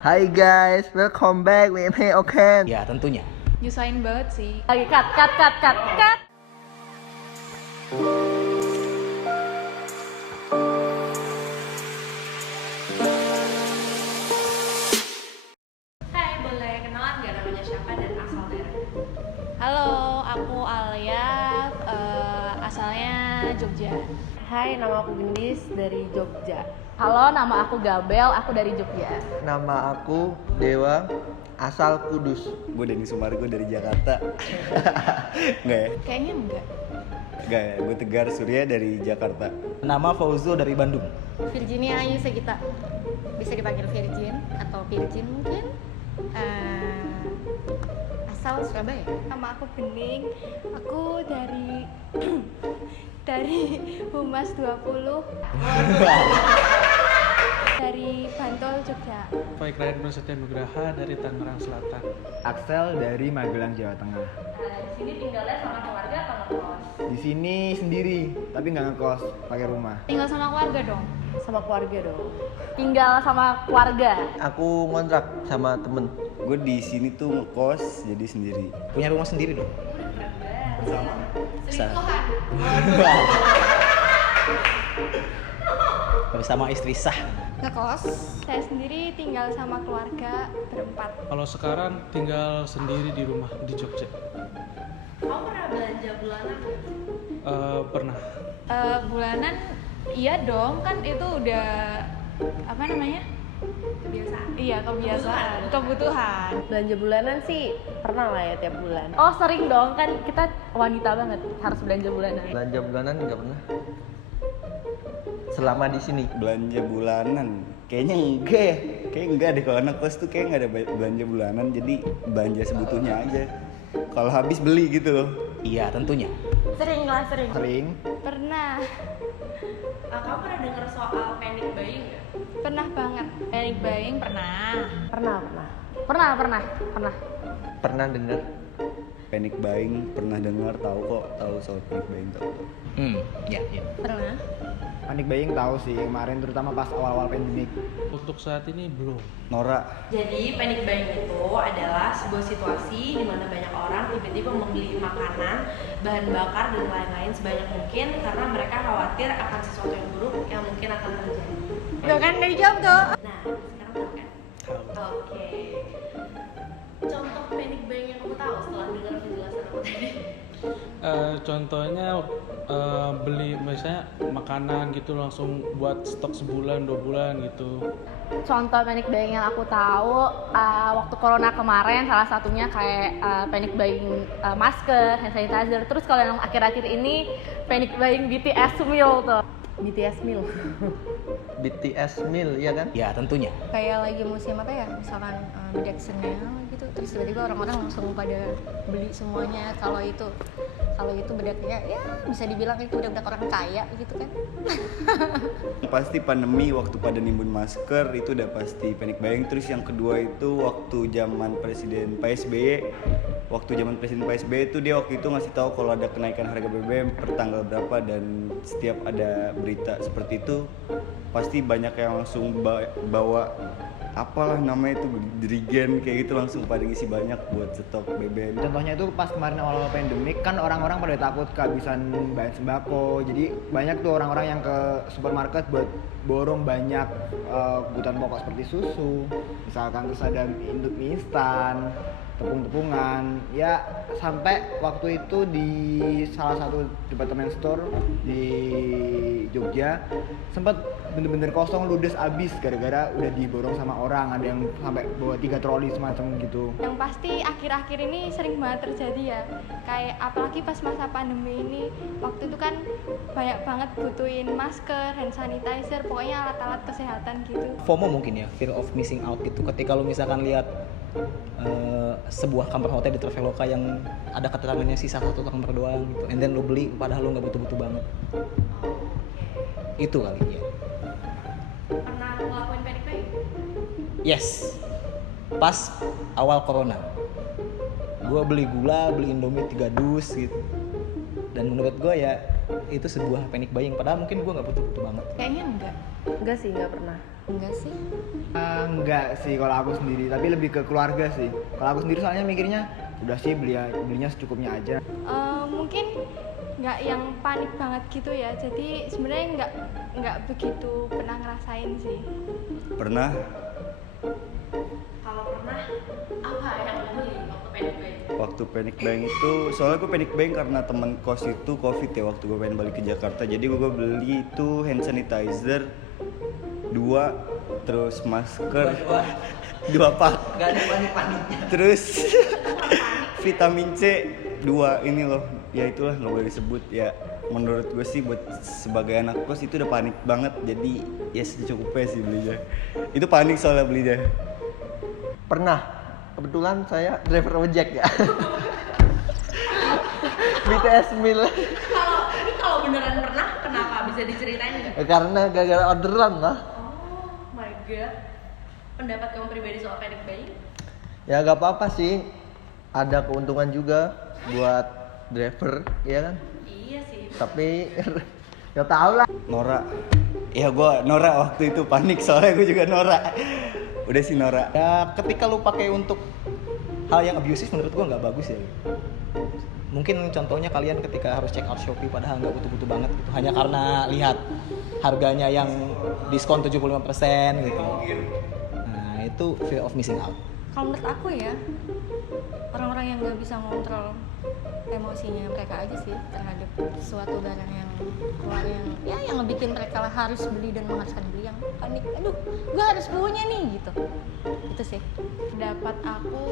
Hai guys, welcome back with me Oken. Ya tentunya. Nyusahin banget sih. Lagi cut. Hai, boleh kenalan nggak namanya siapa dan asal dari? Halo, aku Alia, asalnya Jogja. Hai, nama aku Gendis dari Jogja. Halo, nama aku Gabel, aku dari Jogja. Nama aku Dewa, asal Kudus. Gue Denny Sumargo dari Jakarta. Nggak ya? Kayaknya enggak. Nggak ya? Gue Tegar Surya dari Jakarta. Nama Fauzo dari Bandung. Virginia Ayu Segita. Bisa dipanggil Virgin atau Virgin mungkin. Asal Surabaya. Nama aku Bening, aku dari dari Humas 20 dari Bantul, Jogja. Baik, Ryan Prasetya Nugraha dari Tangerang Selatan. Axel dari Magelang, Jawa Tengah. Di sini tinggalnya sama keluarga atau ngekos? Di sini sendiri, tapi nggak ngekos, pakai rumah. Tinggal sama keluarga dong. Sama keluarga dong. Tinggal sama keluarga. Aku ngontrak sama temen. Gue di sini tuh ngekos jadi sendiri. Punya rumah sendiri dong. Selingkuhan. Bersama istri sah. Ngekos. Saya sendiri tinggal sama keluarga berempat. Kalau sekarang tinggal sendiri di rumah di Jogja. Kamu pernah belanja bulanan? Pernah. Bulanan, iya dong, kan itu udah apa namanya? Kebiasaan. Iya, kebutuhan. Belanja bulanan sih pernah lah ya tiap bulan. Oh sering dong, kan kita wanita banget, harus belanja bulanan. Belanja bulanan nggak pernah. Selama di sini. Belanja bulanan. Kayaknya enggak ya. Kayak enggak deh, kalau anak kos tuh kayak nggak ada belanja bulanan. Jadi belanja sebutuhnya aja. Kalau habis beli gitu loh. Iya tentunya. Sering. Sering. Pernah. Kamu pernah dengar soal panic buying nggak? Pernah banget. Panic buying pernah. Pernah. Pernah dengar. Panic buying pernah dengar, tahu soal panic buying tahu. Ya. Pernah. Panik buying tahu sih kemarin, terutama pas awal-awal pandemik. Untuk saat ini belum. Nora. Jadi panic buying itu adalah sebuah situasi di mana banyak orang tiba-tiba membeli makanan, bahan bakar dan lain-lain sebanyak mungkin karena mereka khawatir akan sesuatu yang buruk yang mungkin akan terjadi. Tuh kan dari jawab tuh. Nah, sekarang tahu kan? Oke. Contoh panic buying yang kamu tahu setelah dengar penjelasan aku tadi? Contohnya beli misalnya makanan gitu langsung buat stok sebulan 2 bulan gitu. Contoh panic buying yang aku tahu waktu corona kemarin, salah satunya kayak panic buying masker, hand sanitizer. Terus kalau yang akhir-akhir ini panic buying BTS meal tuh. BTS meal. BTS meal, iya kan? Ya tentunya. Kayak lagi musim apa ya? Misalkan bedak Chanel gitu. Terus tiba-tiba orang-orang langsung pada beli semuanya. Kalau itu bedaknya ya bisa dibilang itu bedak orang kaya gitu kan. Pasti pandemi waktu pada nimbun masker itu udah pasti panic buying. Terus yang kedua itu waktu zaman Presiden PSBY. Waktu zaman Presiden PSBY itu dia waktu itu ngasih tahu kalau ada kenaikan harga BBM per tanggal berapa, dan setiap ada berita seperti itu pasti banyak yang langsung bawa apalah namanya itu dirigen kayak gitu, langsung pada ngisi banyak buat stok BBM. Contohnya itu pas kemarin awal-awal pandemik kan orang-orang pada takut kehabisan bahan sembako. Jadi banyak tuh orang-orang yang ke supermarket buat borong banyak kebutuhan pokok seperti susu, misalkan, terus ada induk mie instan, tepung-tepungan, ya sampai waktu itu di salah satu department store di Jogja sempat bener-bener kosong, ludes abis gara-gara udah diborong sama orang. Ada yang sampai bawa 3 troli semacam gitu. Yang pasti akhir-akhir ini sering banget terjadi ya. Kayak apalagi pas masa pandemi ini, waktu itu kan banyak banget butuhin masker, hand sanitizer, pokoknya alat-alat kesehatan gitu. FOMO mungkin ya, fear of missing out gitu. Ketika lu misalkan lihat sebuah kamar hotel di Traveloka yang ada keterangannya sisa 1 kamar doang gitu, and then lu beli padahal lu nggak butuh-butuh banget. Itu kali ya. Pernah ngelakuin panic buying? Yes. Pas awal corona. Gua beli gula, beli Indomie 3 dus gitu. Dan menurut gua ya itu sebuah panic buying, padahal mungkin gua nggak butuh-butuh banget. Kayaknya enggak. Enggak sih, enggak pernah. Enggak sih. Enggak sih kalau aku sendiri, tapi lebih ke keluarga sih. Kalau aku sendiri soalnya mikirnya udah sih belinya secukupnya aja. Mungkin nggak yang panik banget gitu ya, jadi sebenarnya nggak begitu pernah ngerasain sih. Pernah. Kalau pernah, apa yang lo beli waktu panic buying? Waktu panic buying itu, soalnya gue panic buying karena temen kos itu covid ya waktu gue pengen balik ke Jakarta. Jadi gue beli itu hand sanitizer 2, terus masker 2 pak, Gak ada panik-paniknya. terus vitamin C 2 ini loh. Ya itulah, nggak boleh disebut ya. Menurut gue sih buat sebagai anak kos itu udah panik banget. Jadi ya secukupnya sih belinya. Itu panik soalnya belinya. Pernah. Kebetulan saya driver ojek ya. BTS Mil. Kalau beneran pernah, kenapa? Bisa diceritain nggak? Karena gara-gara orderan lah. Oh my god. Pendapat kamu pribadi soal panic buying? Ya gak apa-apa sih. Ada keuntungan juga buat driver, ya kan? Iya sih. Tapi ya tau lah. Nora. Ya gue Nora waktu itu panik soalnya gue juga Nora. Udah sih Nora. Ya ketika lu pakai untuk hal yang abusive menurut gua nggak bagus ya. Mungkin contohnya kalian ketika harus check out Shopee padahal nggak butuh-butuh banget gitu, hanya karena lihat harganya yang diskon 75% gitu. Nah itu fear of missing out. Kalau menurut aku ya, orang-orang yang nggak bisa ngontrol emosinya mereka aja sih terhadap suatu barang yang keluar yang ngebikin mereka harus beli dan mengharuskan beli, yang panik, aduh gue harus punya nih gitu. Itu sih. Pendapat aku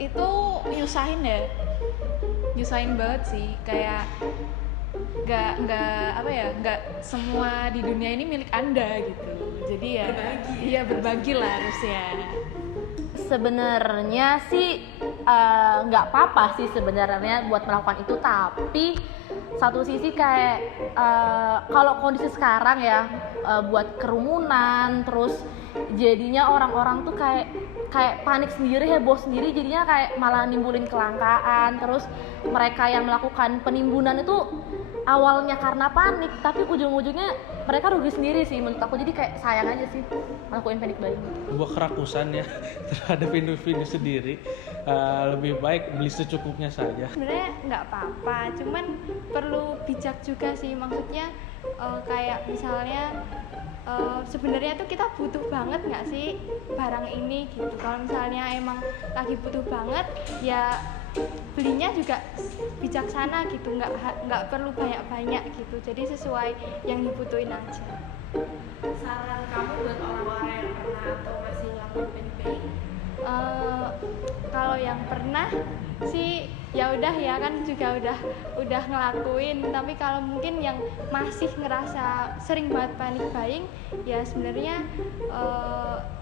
itu nyusahin banget sih, kayak nggak semua di dunia ini milik Anda gitu. Jadi ya berbagi lah harusnya. Sebenarnya sih nggak apa-apa sih sebenarnya buat melakukan itu, tapi satu sisi kayak kalau kondisi sekarang ya buat kerumunan, terus jadinya orang-orang tuh kayak panik sendiri, heboh sendiri, jadinya kayak malah nimbulin kelangkaan. Terus mereka yang melakukan penimbunan itu awalnya karena panik, tapi ujung-ujungnya mereka rugi sendiri sih menurut aku. Jadi kayak sayang aja sih melakukan panic buying. Sebuah kerakusan ya terhadap individu sendiri. Lebih baik beli secukupnya saja. Sebenarnya nggak apa-apa, cuman perlu bijak juga sih. Maksudnya kayak misalnya sebenarnya tuh kita butuh banget nggak sih barang ini gitu. Kalau misalnya emang lagi butuh banget ya belinya juga bijaksana gitu, nggak perlu banyak-banyak gitu. Jadi sesuai yang dibutuhin aja. Saran kamu buat orang-orang yang pernah atau masih ngelakuin panic buying? Kalau yang pernah sih ya udah ya kan juga udah ngelakuin, tapi kalau mungkin yang masih ngerasa sering banget panic buying ya sebenarnya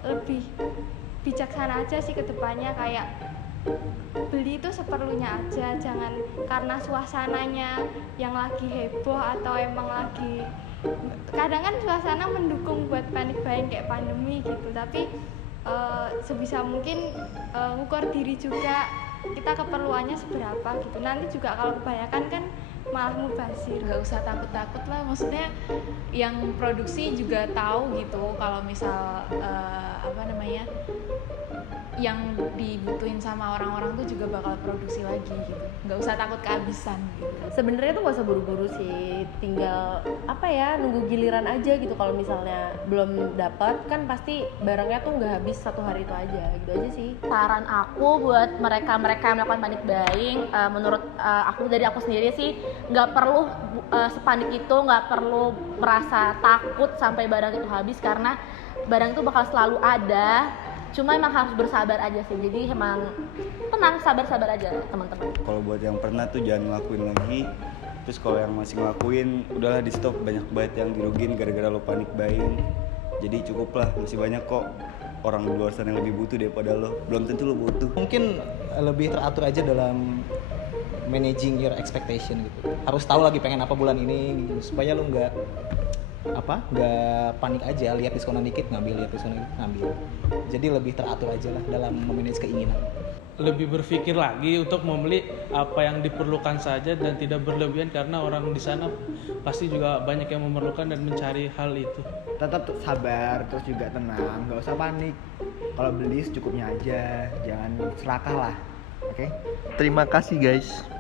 lebih bijaksana aja sih ke depannya, kayak beli itu seperlunya aja, jangan karena suasananya yang lagi heboh atau emang lagi, kadang kan suasana mendukung buat panic buying kayak pandemi gitu, tapi sebisa mungkin ngukur diri juga kita keperluannya seberapa gitu. Nanti juga kalau kebanyakan kan malah mubazir. Nggak usah takut-takut lah, maksudnya yang produksi juga tahu gitu kalau misal yang dibutuhin sama orang-orang tuh juga bakal produksi lagi gitu. Nggak usah takut kehabisan gitu. Sebenarnya tuh gak usah buru-buru sih, tinggal nunggu giliran aja gitu. Kalau misalnya belum dapat kan pasti barangnya tuh nggak habis satu hari itu aja, gitu aja sih. Saran aku buat mereka yang melakukan panic buying, menurut aku sendiri sih nggak perlu sepanik itu, nggak perlu merasa takut sampai barang itu habis, karena barang itu bakal selalu ada. Cuma emang harus bersabar aja sih. Jadi emang tenang, sabar-sabar aja teman-teman. Kalau buat yang pernah tuh jangan ngelakuin lagi. Terus kalau yang masih ngelakuin, udahlah di stop. Banyak banget yang dirugin gara-gara lo panic buying. Jadi cukup lah, masih banyak kok orang di luar sana yang lebih butuh daripada lo. Belum tentu lo butuh. Mungkin lebih teratur aja dalam managing your expectation gitu. Harus tahu lagi pengen apa bulan ini gitu, supaya lo nggak panik aja, lihat diskonan dikit ngambil, lihat diskonan dikit ngambil. Jadi lebih teratur aja lah dalam memanage keinginan. lebih berpikir lagi untuk membeli apa yang diperlukan saja dan tidak berlebihan, karena orang di sana pasti juga banyak yang memerlukan dan mencari hal itu. Tetap sabar, terus juga tenang, nggak usah panik. Kalau beli secukupnya aja, jangan serakah lah. Oke? Terima kasih guys.